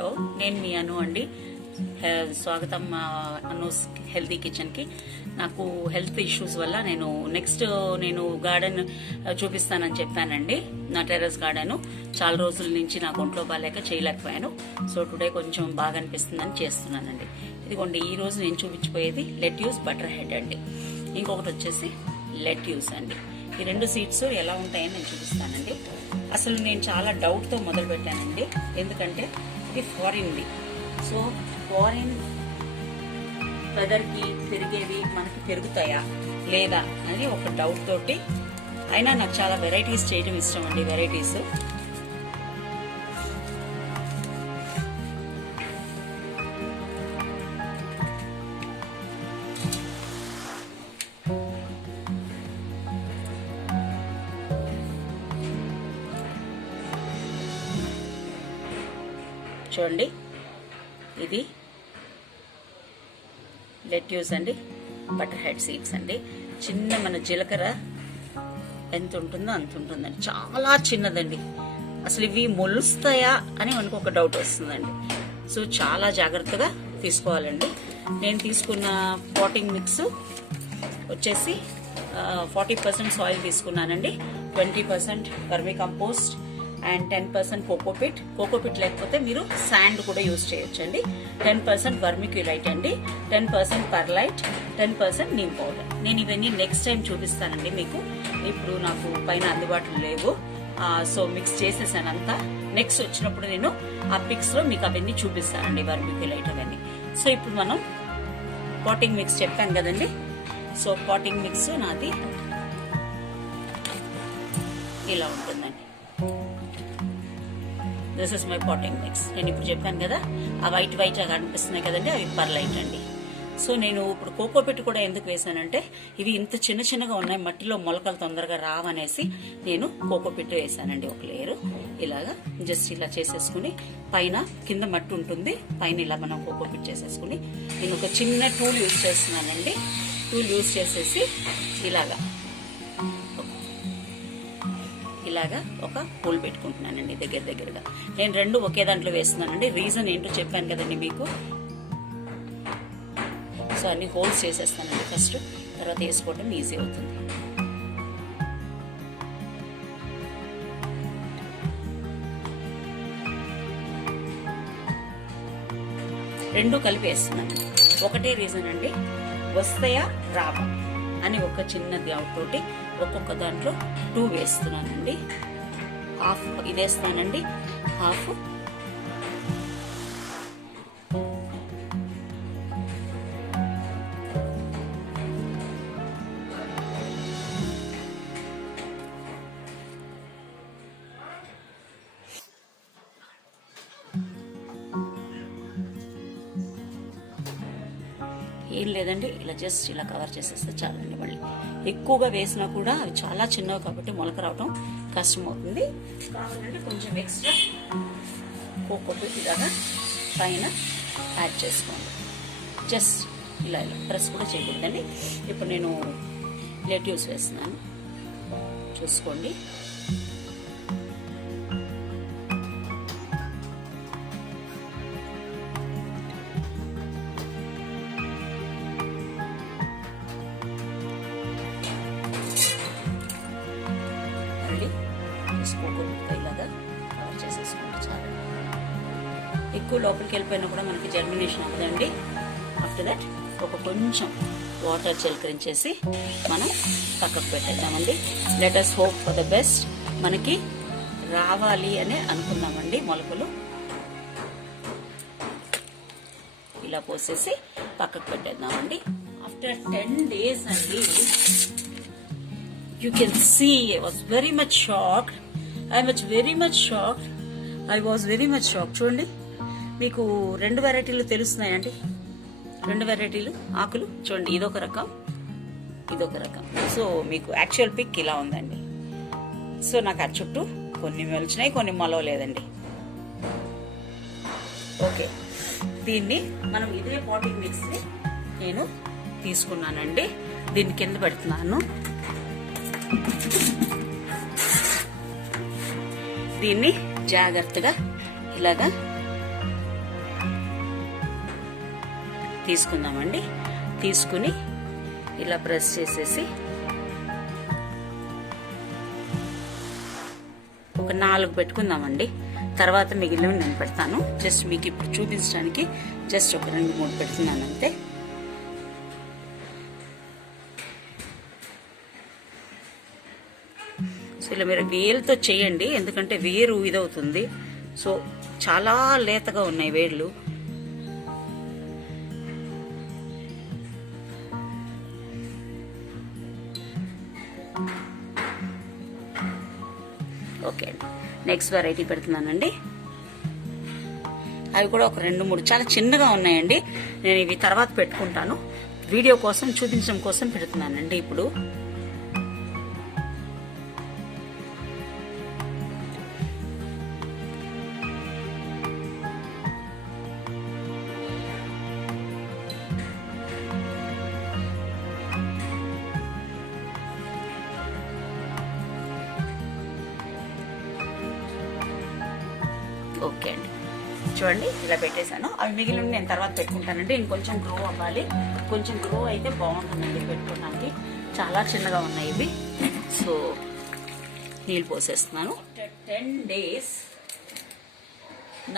Hello, నేను మీ అను అండి. స్వాగతం అనూస్ హెల్తీ కిచెన్కి. నాకు హెల్త్ ఇష్యూస్ వల్ల నేను గార్డెన్ చూపిస్తానని చెప్పానండి. నా టెర్రస్ గార్డెన్ చాలా రోజుల నుంచి నాకు ఒంట్లో బాగాలేక చేయలేకపోయాను. సో టుడే కొంచెం బాగా అనిపిస్తుందని చేస్తున్నానండి. ఇదిగోండి, ఈ రోజు నేను చూపించిపోయేది లెట్యూస్ బటర్ హెడ్ అండి. ఇంకొకటి వచ్చేసి లెట్యూస్ అండి. ఈ రెండు సీడ్స్ ఎలా ఉంటాయని నేను చూపిస్తానండి. అసలు నేను చాలా డౌట్తో మొదలు పెట్టానండి, ఎందుకంటే ఇది ఫారిన్ది. సో ఫారిన్ వెదర్కి పెరిగేవి మనకి పెరుగుతాయా లేదా అని ఒక డౌట్ తోటి, అయినా నాకు చాలా వెరైటీస్ చేయడం ఇష్టం అండి. వెరైటీస్ చూడండి, ఇది లెట్యూస్ అండి, బటర్ హెడ్ సీడ్స్ అండి. చిన్న మన జీలకర్ర ఎంత ఉంటుందో అంత ఉంటుందండి, చాలా చిన్నదండి. అసలు ఇవి మొలుస్తాయా అని మనకు ఒక డౌట్ వస్తుందండి. సో చాలా జాగ్రత్తగా తీసుకోవాలండి. నేను తీసుకున్న పాటింగ్ మిక్స్ వచ్చేసి 40% సాయిల్ తీసుకున్నానండి, 20% వర్మీ కంపోస్ట్ అండ్ 10% కోకోపిట్ లేకపోతే మీరు శాండ్ కూడా యూజ్ చేయొచ్చండి. 10% వర్మిక్యులైట్ అండి, 10% పర్లైట్, 10% నీమ్ పౌడర్. నేను ఇవన్నీ నెక్స్ట్ టైం చూపిస్తానండి మీకు. ఇప్పుడు నాకు పైన అందుబాటులో లేవు, సో మిక్స్ చేసేసానంతా. నెక్స్ట్ వచ్చినప్పుడు నేను ఆ పిక్స్ లో మీకు అవన్నీ చూపిస్తానండి, వర్మిక్యులైట్ అవన్నీ. సో ఇప్పుడు మనం పాటింగ్ మిక్స్ చెప్పాను కదండి. సో పాటింగ్ మిక్స్ నాది ఇలా ఉంటుందండి. This is my potting mix. నేను ఇప్పుడు చెప్పాను కదా, ఆ వైట్ అనిపిస్తున్నాయి కదండి, అవి పర్లైట్ అండి. సో నేను ఇప్పుడు కోకోపిట్ కూడా ఎందుకు వేసానంటే, ఇవి ఇంత చిన్నగా ఉన్నాయి, మట్టిలో మొలకలు తొందరగా రావనేసి నేను కోకోపిట్ వేసానండి. ఒక లేయర్ ఇలాగా జస్ట్ ఇలా చేసేసుకుని, పైన కింద మట్టి ఉంటుంది, పైన ఇలా మనం కోకోపిట్ చేసేసుకుని, నేను ఒక చిన్న టూల్ యూజ్ చేస్తున్నానండి. టూల్ యూజ్ చేసేసి ఇలాగా ఒక హోల్ పెట్టుకుంటున్నానండి దగ్గరగా. నేను రెండు ఒకే దాంట్లో వేస్తున్నానండి. రీజన్ ఏంటో చెప్పాను కదండి మీకు. సో అన్ని హోల్స్ చేసేస్తానండి ఫస్ట్, తర్వాత వేసుకోవడం ఈజీ అవుతుంది. రెండు కలిపి వేస్తున్నాను. ఒకటే రీజన్ అండి, వస్తాయా రావా అని ఒక చిన్న డౌట్ తోటి ఒక్కొక్క దాంట్లో 2 వేస్తున్నానండి. హాఫ్ ఇది వేస్తానండి, హాఫ్ ఏం లేదండి, ఇలా జస్ట్ ఇలా కవర్ చేసేస్తే చాలండి. మళ్ళీ ఎక్కువగా వేసినా కూడా అవి చాలా చిన్నవి కాబట్టి మొలక రావడం కష్టం అవుతుంది. కావాలంటే కొంచెం ఎక్స్ట్రా కోకోపిట్ ఇలాగా పైన యాడ్ చేసుకోండి. జస్ట్ ఇలా ప్రెస్ కూడా చేయకూడదండి. ఇప్పుడు నేను లెట్యూస్ వేస్తున్నాను, చూసుకోండి. ఇలాగా కవర్ చేసేసుకుంటే చాలా. ఎక్కువ లోపలికి వెళ్ళిపోయినా కూడా మనకి జర్మినేషన్ అవ్వదండి. ఆఫ్టర్ దట్ కొంచెం వాటర్ చిలకరించేసి మనం పక్కకు పెట్టేద్దామండి. Let us hope for the best. మనకి రావాలి అని అనుకున్నామండి మొలకలు. ఇలా పోసేసి పక్కకు పెట్టేద్దామండి. ఆఫ్టర్ 10 days అండి, you can see I was very much shocked. I was very much shocked. చూడండి, మీకు 2 వెరైటీలు తెలుస్తున్నాయండి. 2 వెరైటీలు ఆకులు చూడండి, ఇదొక రకం. సో మీకు యాక్చువల్ పిక్ ఇలా ఉందండి. సో నాకు ఆ చుట్టూ కొన్ని మొలిచినాయి, కొన్ని మొలవలేదండి. ఓకే, దీన్ని మనం ఇదే పాటింగ్ మిక్స్ నేను తీసుకున్నానండి. దీన్ని కింద పెడుతున్నాను. దీన్ని జాగ్రత్తగా ఇలాగా తీసుకుందామండి. తీసుకుని ఇలా ప్రెస్ చేసేసి ఒక 4 పెట్టుకుందామండి. తర్వాత మిగిలినవి నేను పెడతాను. జస్ట్ మీకు ఇప్పుడు చూపించడానికి జస్ట్ ఒక 2-3 పెడుతున్నాను అంతే. సో ఇలా మీరు వేలుతో చేయండి, ఎందుకంటే వేరు ఇదవుతుంది. సో చాలా లేతగా ఉన్నాయి వేళ్ళు. ఓకే అండి, నెక్స్ట్ వెరైటీ పెడుతున్నానండి. అవి కూడా ఒక 2-3 చాలా చిన్నగా ఉన్నాయండి. నేను ఇవి తర్వాత పెట్టుకుంటాను. వీడియో కోసం చూపించడం కోసం పెడుతున్నానండి ఇప్పుడు. ఓకే అండి, చూడండి ఇలా పెట్టేశాను. అవి మిగిలిన నేను తర్వాత పెట్టుకుంటానండి. ఇంకొంచెం గ్రో అవ్వాలి. కొంచెం గ్రో అయితే బాగుంటుందండి పెట్టుకోవడానికి. చాలా చిన్నగా ఉన్నాయి ఇవి. సో నీళ్ళు పోసేస్తున్నాను. 10 days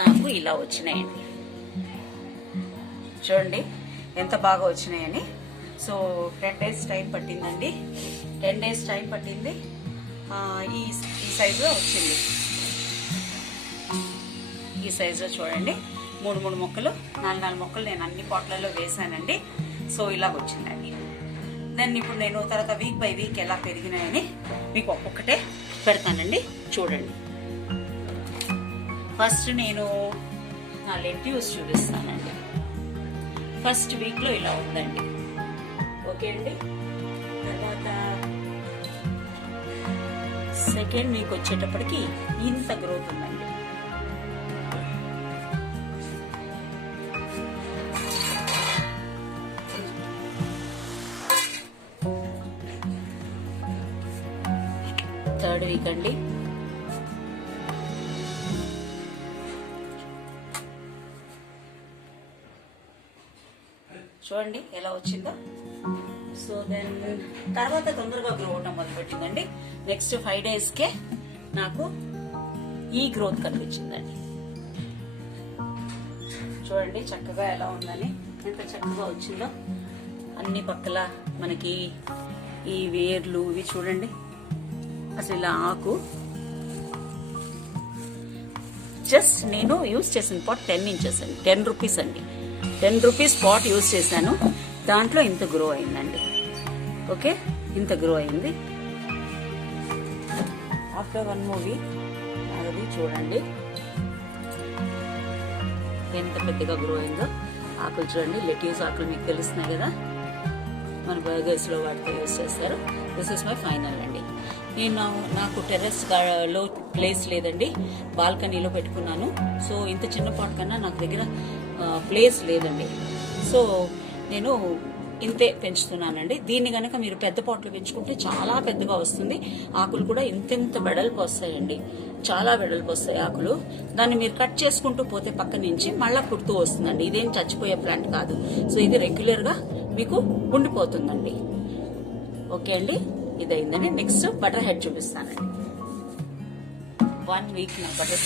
నాకు ఇలా వచ్చినాయండి. చూడండి ఎంత బాగా వచ్చినాయని. సో 10 days టైం పట్టిందండి. 10 days టైం పట్టింది. ఈ సైజులో వచ్చింది. ఈ సైజులో చూడండి 3 మొక్కలు, 4 మొక్కలు నేను అన్ని పాట్లలో వేసానండి. సో ఇలా వచ్చిందండి. దెన్ ఇప్పుడు నేను తర్వాత వీక్ బై వీక్ ఎలా పెరిగినాయని మీకు ఒక్కొక్కటే పెడతానండి. చూడండి, ఫస్ట్ నేను నా లెట్యూస్ చూపిస్తానండి. ఫస్ట్ వీక్లో ఇలా ఉందండి. ఓకే అండి, తర్వాత సెకండ్ వీక్ వచ్చేటప్పటికి ఇంత గ్రోత్ ఉందండి. థర్డ్ వీక్ అండి. చూడండి ఎలా వచ్చిందో. సో దెన్ తర్వాత తొందరగా గ్రో అవడం మొదలుపెట్టిందండి. నెక్స్ట్ 5 daysకే నాకు ఈ గ్రోత్ కనిపించిందండి. చూడండి చక్కగా ఎలా ఉందని, ఎంత చక్కగా వచ్చిందో. అన్ని పక్కల మనకి ఈ వేర్లు ఇవి చూడండి. అసలు ఇలా ఆకు జస్ట్ నేను యూజ్ చేసిన పాట్ 10 inches అండి. 10 rupees అండి. 10 rupees పాట్ యూజ్ చేశాను. దాంట్లో ఇంత గ్రో అయిందండి. ఓకే, ఇంత గ్రో అయింది. ఆఫ్టర్ 1 more week అది చూడండి ఎంత పెద్దగా గ్రో అయిందో. ఆకులు చూడండి, లెట్యూస్ ఆకులు మీకు తెలుస్తున్నాయి కదా, మన బర్గర్స్ లో వాటితో యూజ్ చేస్తారు. దిస్ ఇస్ మై ఫైనల్ అండి. నేను నాకు టెర్రస్ లో ప్లేస్ లేదండి, బాల్కనీలో పెట్టుకున్నాను. సో ఇంత చిన్న పాట్ కన్నా నాకు దగ్గర ప్లేస్ లేదండి. సో నేను ఇంతే పెంచుతున్నానండి. దీన్ని గనక మీరు పెద్ద పాట్లో పెంచుకుంటే చాలా పెద్దగా వస్తుంది. ఆకులు కూడా ఇంత వెడల్పు వస్తాయండి, చాలా వెడల్పు వస్తాయి ఆకులు. దాన్ని మీరు కట్ చేసుకుంటూ పోతే పక్క నుంచి మళ్ళా పుడుతూ వస్తుందండి. ఇదేం చచ్చిపోయే ప్లాంట్ కాదు. సో ఇది రెగ్యులర్ గా మీకు ఉండిపోతుందండి. ఓకే అండి, ఇదైందండి. నెక్స్ట్ బటర్ హెడ్ చూపిస్తానండి. 1 week నా బటర్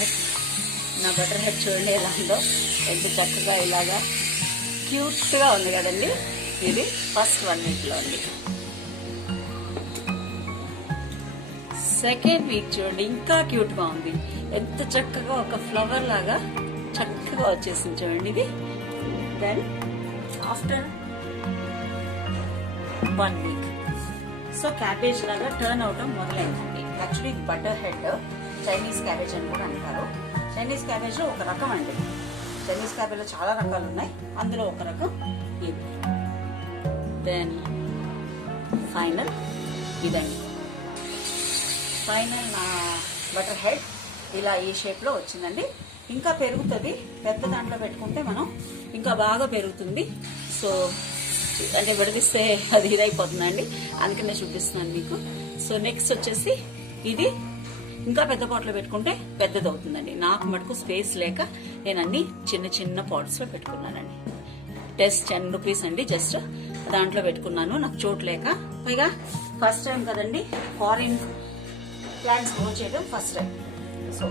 హెడ్ చూడండి ఎలా ఉందో. ఎంత చక్కగా ఇలాగా క్యూట్ గా ఉంది కదండి. ఇది ఫస్ట్ 1 week లో ఉంది. సెకండ్ వీక్ చూడండి ఇంకా క్యూట్ గా ఉంది. ఎంత చక్కగా ఒక ఫ్లవర్ లాగా చక్కగా వచ్చేసింది చూడండి ఇది. Then after 1 week so cabbage లాగా టర్న్ అవటం మొదలైందండి. Actually butter head Chinese cabbage అని కూడా అంటారు. చైనీస్ క్యాబేజ్ లో ఒక రకం అండి. చైనీస్ క్యాబేజ్ లో చాలా రకాలు ఉన్నాయి, అందులో ఒక రకం ఇది. దెన్ ఫైనల్ ఇదండి. ఫైనల్ నా బటర్ హెడ్ ఇలా ఈ షేప్ లో వచ్చిందండి. ఇంకా పెరుగుతుంది, పెద్ద దాంట్లో పెట్టుకుంటే మనం ఇంకా బాగా పెరుగుతుంది. సో అంటే విడదీస్తే అది ఇదైపోతుందండి, అందుకనే చూపిస్తున్నాను మీకు. సో నెక్స్ట్ వచ్చేసి ఇది ఇంకా పెద్ద పాట్లో పెట్టుకుంటే పెద్దది అవుతుందండి. నాకు మటుకు స్పేస్ లేక నేను అన్ని చిన్న చిన్న పాట్స్ లో పెట్టుకున్నానండి. టెస్ట్ 10 రూపీస్ అండి. జస్ట్ దాంట్లో పెట్టుకున్నాను, నాకు చోటు లేక. పైగా ఫస్ట్ టైం కదండి ఫారిన్ ప్లాంట్స్ గ్రో చేయడం, ఫస్ట్ టైం. సో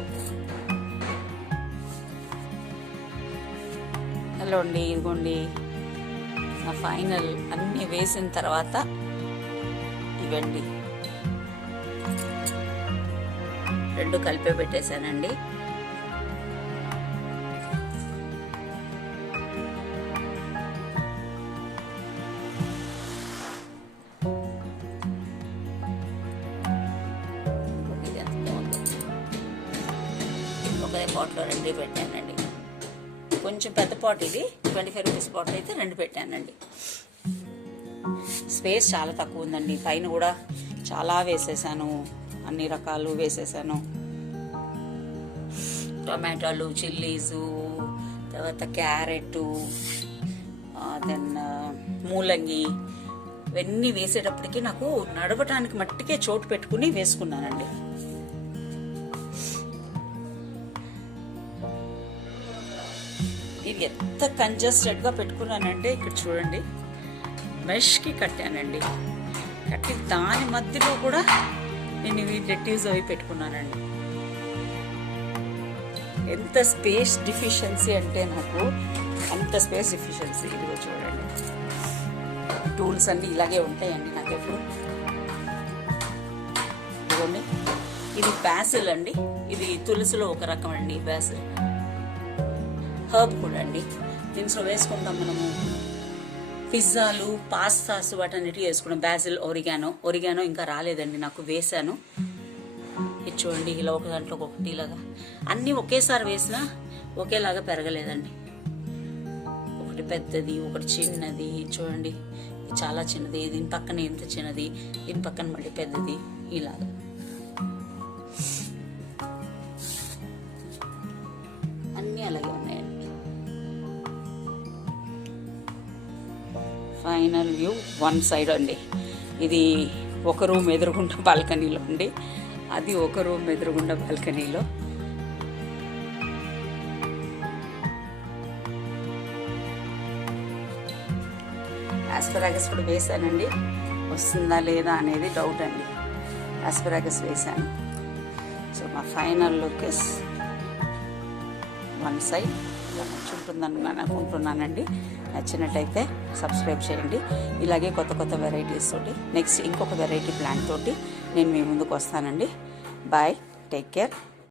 హలో అండి, ఇదిగోండి నా ఫైనల్ అన్నీ వేసిన తర్వాత ఇవండి 2 కలిపే పెట్టేశానండి. ఒకే పాట్లో 2 పెట్టానండి. కొంచెం పెద్ద పాట్ ఇది, 25 రూపీస్ పాట్ అయితే 2 పెట్టానండి. స్పేస్ చాలా తక్కువ ఉందండి. పైన కూడా చాలా వేసేసాను, అన్ని రకాలు వేసేసాను. టొమాటోలు, చిల్లీసు, తర్వాత క్యారెట్, దెన్ మూలంగి, ఇవన్నీ వేసేటప్పటికి నాకు నడవటానికి మట్టికే చోటు పెట్టుకుని వేసుకున్నానండి. ఇది ఎంత కంజెస్టెడ్గా పెట్టుకున్నానంటే ఇక్కడ చూడండి, మెష్కి కట్టానండి. కట్టి దాని మధ్యలో కూడా నేను ఇవి లెట్యూస్ అవి పెట్టుకున్నానండి. ఎంత స్పేస్ డిఫిషియన్సీ అంటే నాకు అంత స్పేస్ డిఫిషియన్సీ. ఇదిగో చూడండి, టూల్స్ అన్నీ ఇలాగే ఉంటాయండి నాకు ఎప్పుడు. ఇదిగోండి, ఇది బాసిల్ అండి. ఇది తులసిలో ఒక రకం అండి బాసిల్. హర్బ్ కూడా అండి, దీంట్లో వేసుకుంటాం మనము. పిజ్జాలు, పాస్తాస్ వాటన్నిటి వేసుకున్నాం. బాసిల్, ఒరిగానో ఇంకా రాలేదండి నాకు, వేసాను. ఇది చూడండి, ఇలా ఒక దాంట్లో ఒకటి ఇలాగా అన్నీ ఒకేసారి వేసినా ఒకేలాగా పెరగలేదండి. ఒకటి పెద్దది, ఒకటి చిన్నది. చూడండి, చాలా చిన్నది, దీని పక్కన ఎంత చిన్నది, దీని పక్కన మళ్ళీ పెద్దది, ఇలాగా. అన్నీ అలాగే ఉన్నాయండి. ఫైనల్ వ్యూ 1 సైడ్ అండి. ఇది ఒక రూమ్ ఎదురుగుండా బాల్కనీలో అండి, అది ఒక రూమ్ ఎదురుగుండా బాల్కనీలో. ఆస్పరాగస్ కూడా వేసానండి, వస్తుందా లేదా అనేది డౌట్ అండి. ఆస్పరాగస్ వేసాను. సో మా ఫైనల్ లుక్ ఇస్ 1 సైడ్. ఇలా నచ్చుంటుందని అనుకుంటున్నానండి. నచ్చినట్టయితే సబ్స్క్రైబ్ చేయండి. ఇలాగే కొత్త కొత్త వెరైటీస్ తోటి నెక్స్ట్ ఇంకొక వెరైటీ ప్లాంట్ తోటి నేను మీ ముందుకు వస్తానండి. Bye, take care.